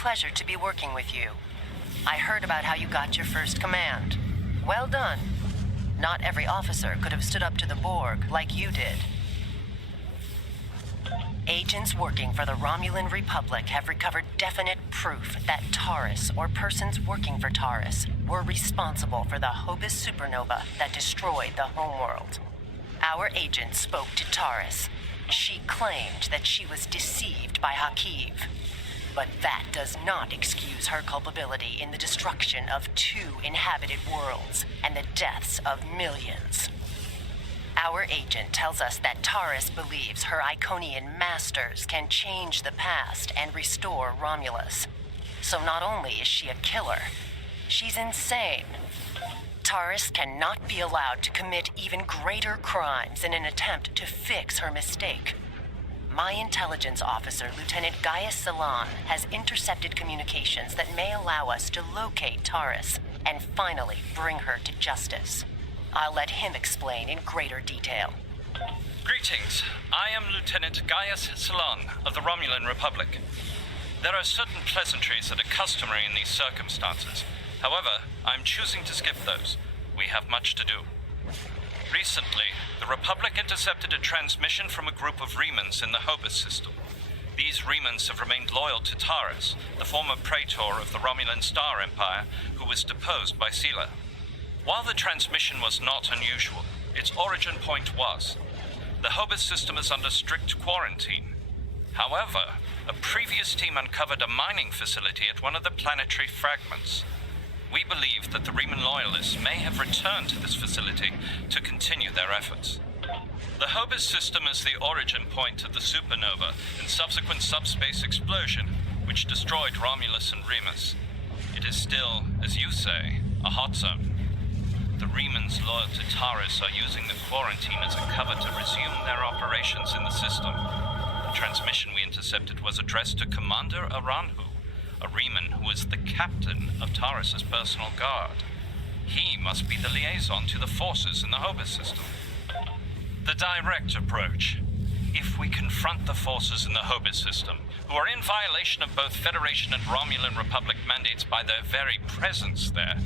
pleasure to be working with you. I heard about how you got your first command. Well done. Not every officer could have stood up to the Borg like you did. Agents working for the Romulan Republic have recovered definite proof that Taurus, or persons working for Taurus, were responsible for the Hobus supernova that destroyed the homeworld. Our agent spoke to Taurus. She claimed that she was deceived by Hakiv. But that does not excuse her culpability in the destruction of 2 inhabited worlds and the deaths of millions. Our agent tells us that Taurus believes her Iconian masters can change the past and restore Romulus. So not only is she a killer, she's insane. Taurus cannot be allowed to commit even greater crimes in an attempt to fix her mistake. My intelligence officer, Lieutenant Gaius Salan, has intercepted communications that may allow us to locate Taurus and finally bring her to justice. I'll let him explain in greater detail. Greetings. I am Lieutenant Gaius Salan of the Romulan Republic. There are certain pleasantries that are customary in these circumstances. However, I'm choosing to skip those. We have much to do. Recently, the Republic intercepted a transmission from a group of Remans in the Hobus system. These Remans have remained loyal to Taurus, the former praetor of the Romulan Star Empire, who was deposed by Sela. While the transmission was not unusual, its origin point was. The Hobus system is under strict quarantine. However, a previous team uncovered a mining facility at one of the planetary fragments. We believe that the Reman loyalists may have returned to this facility to continue their efforts. The Hobus system is the origin point of the supernova and subsequent subspace explosion, which destroyed Romulus and Remus. It is still, as you say, a hot zone. The Remans loyal to Taurus are using the quarantine as a cover to resume their operations in the system. The transmission we intercepted was addressed to Commander Aranhu, a Reman who is the captain of Taurus's personal guard. He must be the liaison to the forces in the Hobus system. The direct approach. If we confront the forces in the Hobus system, who are in violation of both Federation and Romulan Republic mandates by their very presence there,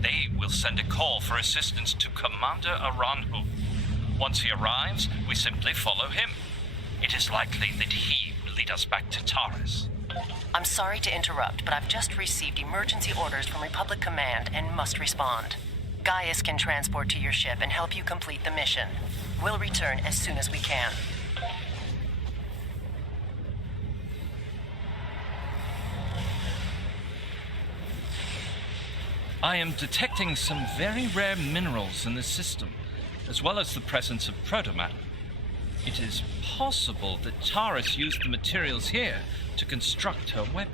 they will send a call for assistance to Commander Aranhu. Once he arrives, we simply follow him. It is likely that he will lead us back to Taurus. I'm sorry to interrupt, but I've just received emergency orders from Republic Command and must respond. Gaius can transport to your ship and help you complete the mission. We'll return as soon as we can. I am detecting some very rare minerals in the system, as well as the presence of protomatter. It is possible that Taurus used the materials here to construct her weapon.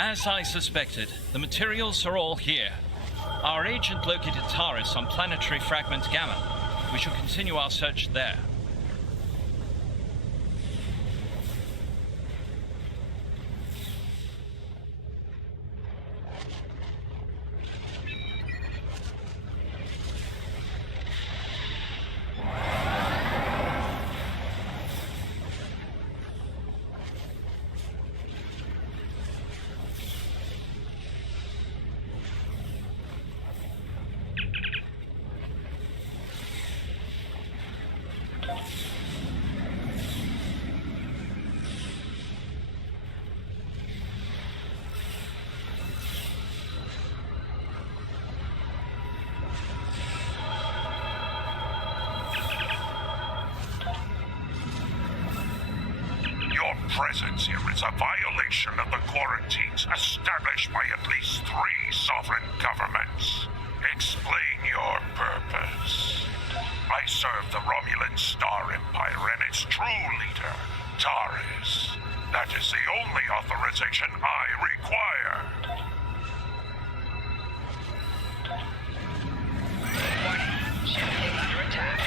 As I suspected, the materials are all here. Our agent located TARIS on planetary fragment Gamma. We shall continue our search there. Presence here is a violation of the quarantines established by at least 3 sovereign governments. Explain your purpose. I serve the Romulan Star Empire and its true leader, TARIS. That is the only authorization I require. Ship is under attack.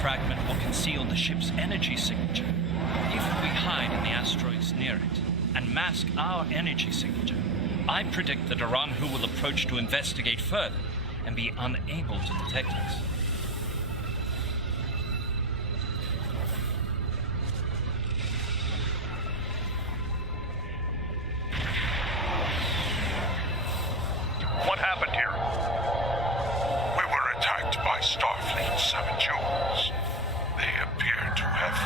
Fragment will conceal the ship's energy signature. If we hide in the asteroids near it and mask our energy signature, I predict that Aranhu will approach to investigate further and be unable to detect us. What happened here? We were attacked by Starfleet 7 Jewels. They appear to have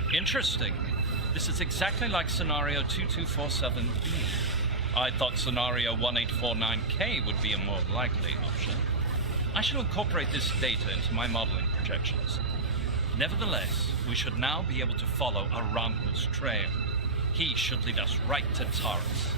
fled. Interesting. This is exactly like scenario 2247B. I thought scenario 1849K would be a more likely option. I shall incorporate this data into my modeling projections. Nevertheless, we should now be able to follow Aranhu's trail. He should lead us right to TARIS.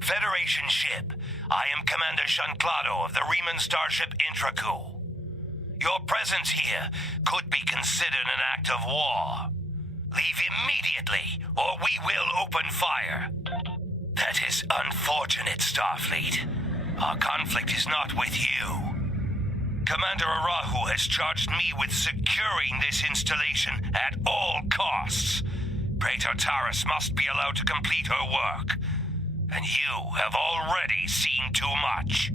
Federation ship. I am Commander Shanclado of the Riemann starship Intraku. Your presence here could be considered an act of war. Leave immediately, or we will open fire. That is unfortunate, Starfleet. Our conflict is not with you. Commander Arahu has charged me with securing this installation at all costs. Praetor Taris must be allowed to complete her work. And you have already seen too much.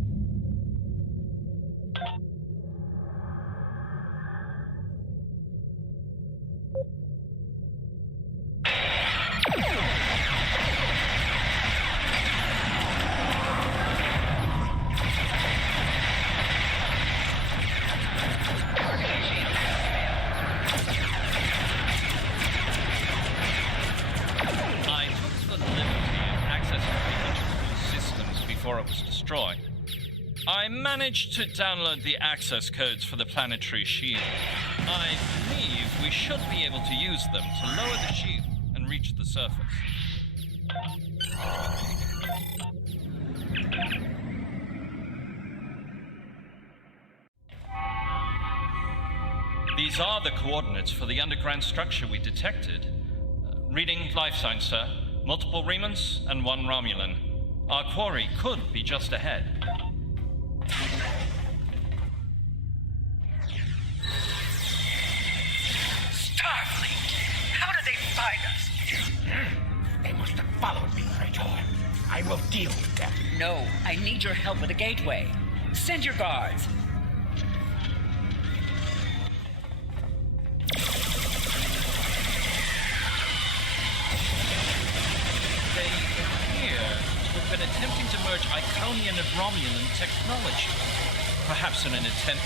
managed to download the access codes for the planetary shield. I believe we should be able to use them to lower the shield and reach the surface. These are the coordinates for the underground structure we detected. Reading life signs, sir. Multiple Remans and 1 Romulan. Our quarry could be just ahead. Starfleet! How did they find us? They must have followed me, Praetor. I will deal with them. No, I need your help with the gateway. Send your guards. They appear to have been attempting to merge Iconian and Romulan technology. Perhaps in an attempt...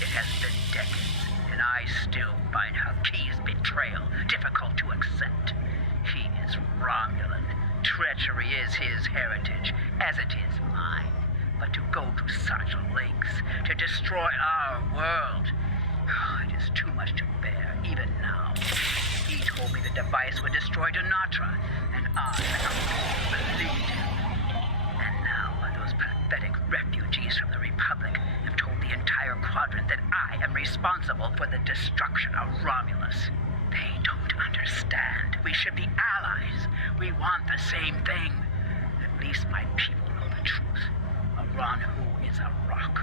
It has been decades, and I still find Hakeem's betrayal difficult to accept. He is Romulan. Treachery is his heritage, as it is mine. But to go to such lengths to destroy our world, it is too much to bear, even now. He told me the device would destroy Denatra, and I believed him. And now those pathetic refugees from the Republic have told the entire quadrant that I am responsible for the destruction of Romulus. They don't understand. We should be allies. We want the same thing. At least my people know the truth. Aranhu is a rock.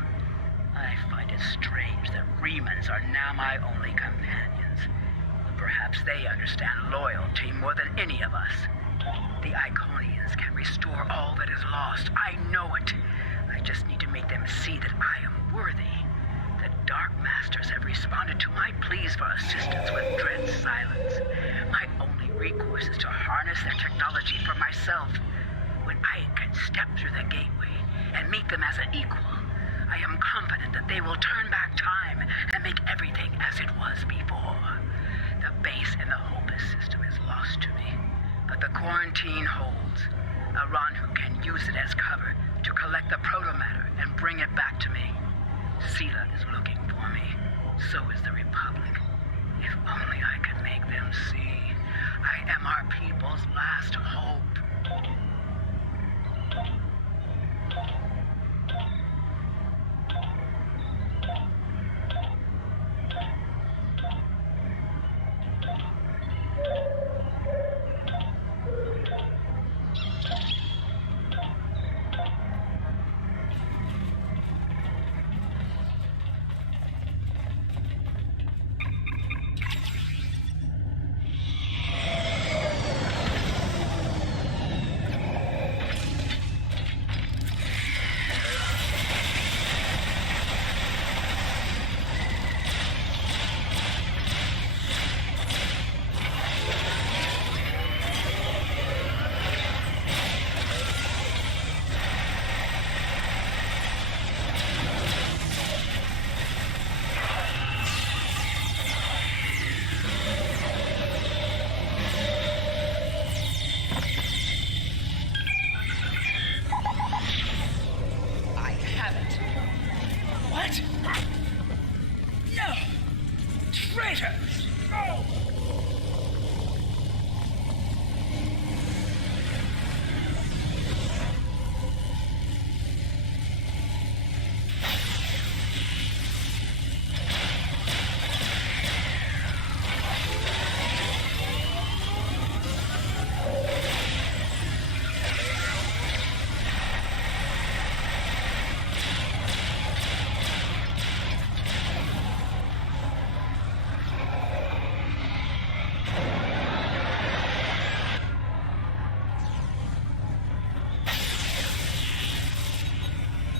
I find it strange that Remans are now my only companions. But perhaps they understand loyalty more than any of us. The Iconians can restore all that is lost. I know it. I just need to make them see that I am worthy. The Dark Masters have responded to my pleas for assistance with dread silence. My only recourse is to harness their technology for myself. When I can step through the gateway and meet them as an equal, I am confident that they will turn back time and make everything as it was before. The base in the Hopus system is lost to me, but the quarantine holds. Aranhu can use it as cover to collect the protomatter and bring it back to me. Sela is looking for me. So is the Republic. If only I could make them see. I am our people's last hope.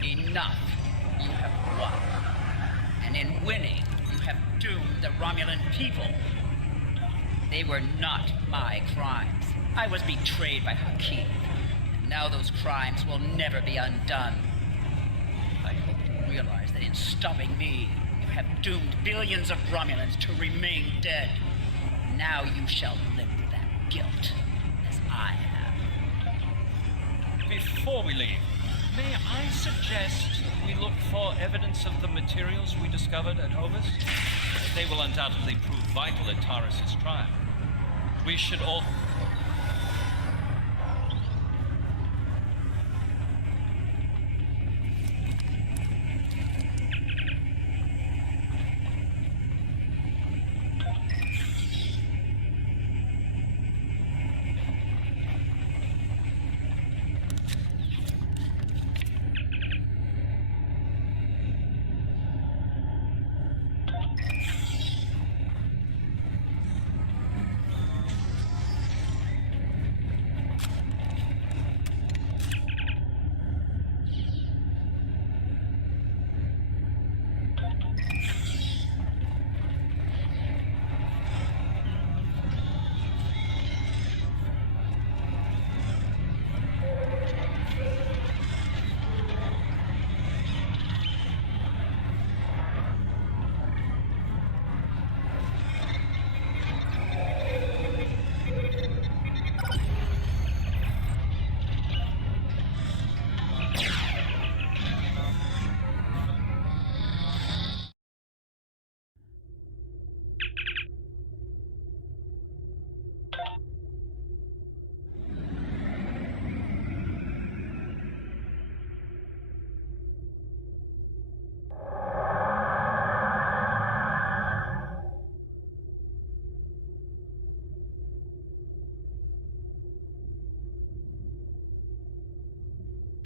Enough. You have won. And in winning, you have doomed the Romulan people. They were not my crimes. I was betrayed by Hakeem, and now those crimes will never be undone. I hope you realize that in stopping me, you have doomed billions of Romulans to remain dead. Now you shall live with that guilt, as I have. Before we leave, may I suggest we look for evidence of the materials we discovered at Hobus? They will undoubtedly prove vital at Taurus's trial. We should all...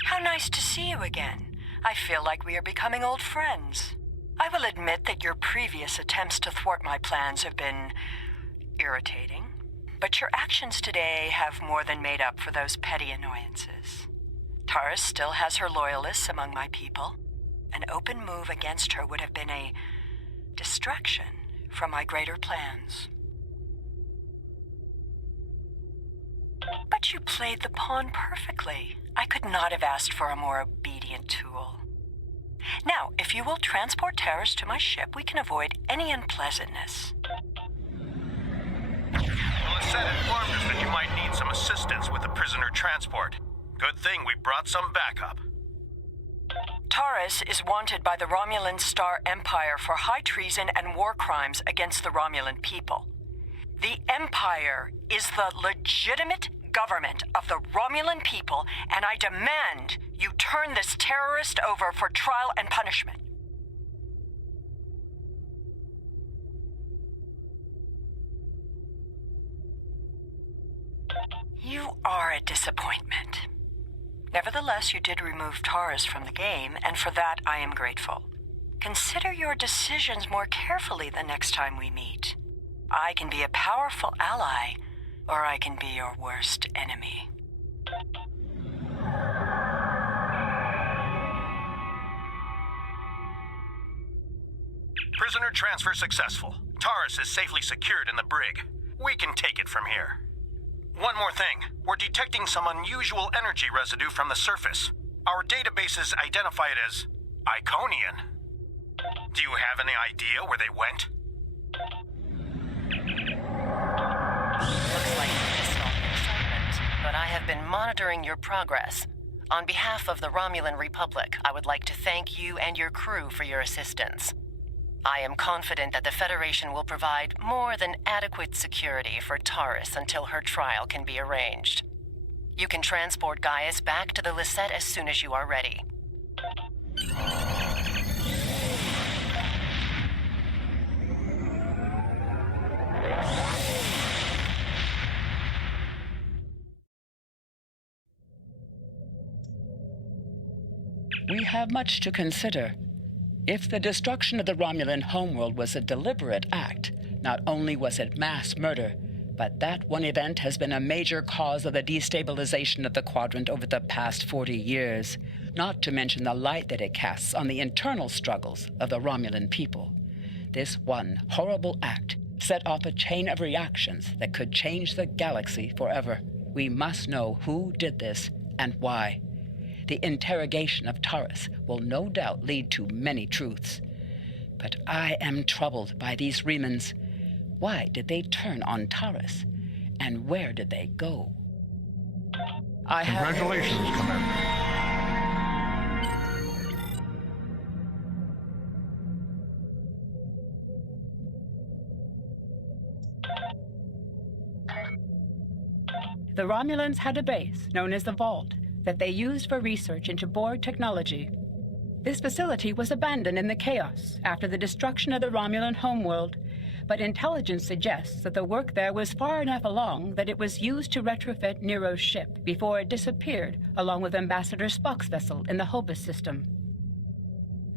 How nice to see you again. I feel like we are becoming old friends. I will admit that your previous attempts to thwart my plans have been irritating, but your actions today have more than made up for those petty annoyances. Taurus still has her loyalists among my people. An open move against her would have been a distraction from my greater plans. But you played the pawn perfectly. I could not have asked for a more obedient tool. Now, if you will transport Taurus to my ship, we can avoid any unpleasantness. Lisette informed us that you might need some assistance with the prisoner transport. Good thing we brought some backup. Taurus is wanted by the Romulan Star Empire for high treason and war crimes against the Romulan people. The Empire is the legitimate government of the Romulan people, and I demand you turn this terrorist over for trial and punishment. You are a disappointment. Nevertheless, you did remove Taurus from the game, and for that I am grateful. Consider your decisions more carefully the next time we meet. I can be a powerful ally, or I can be your worst enemy. Prisoner transfer successful. Taurus is safely secured in the brig. We can take it from here. One more thing. We're detecting some unusual energy residue from the surface. Our databases identify it as Iconian. Do you have any idea where they went? Looks like you missed all the excitement, but I have been monitoring your progress. On behalf of the Romulan Republic, I would like to thank you and your crew for your assistance. I am confident that the Federation will provide more than adequate security for Taurus until her trial can be arranged. You can transport Gaius back to the Lisette as soon as you are ready. We have much to consider. If the destruction of the Romulan homeworld was a deliberate act, not only was it mass murder, but that one event has been a major cause of the destabilization of the quadrant over the past 40 years, not to mention the light that it casts on the internal struggles of the Romulan people. This one horrible act set off a chain of reactions that could change the galaxy forever. We must know who did this and why. The interrogation of Taurus will no doubt lead to many truths. But I am troubled by these Remans. Why did they turn on Taurus? And where did they go? Congratulations, Commander. The Romulans had a base known as the Vault that they used for research into Borg technology. This facility was abandoned in the chaos after the destruction of the Romulan homeworld, but intelligence suggests that the work there was far enough along that it was used to retrofit Nero's ship before it disappeared along with Ambassador Spock's vessel in the Hobus system.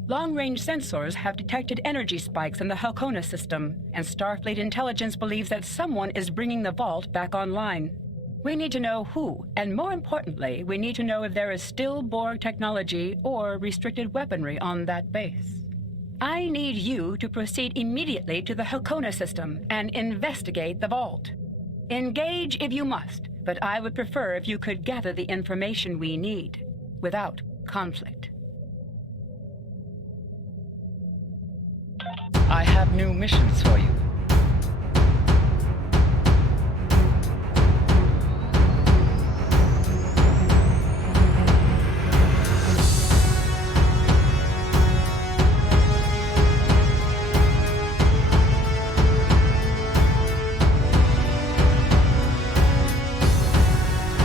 Long-range sensors have detected energy spikes in the Halcona system, and Starfleet intelligence believes that someone is bringing the Vault back online. We need to know who, and more importantly, we need to know if there is still Borg technology or restricted weaponry on that base. I need you to proceed immediately to the Halcona system and investigate the Vault. Engage if you must, but I would prefer if you could gather the information we need without conflict. I have new missions for you.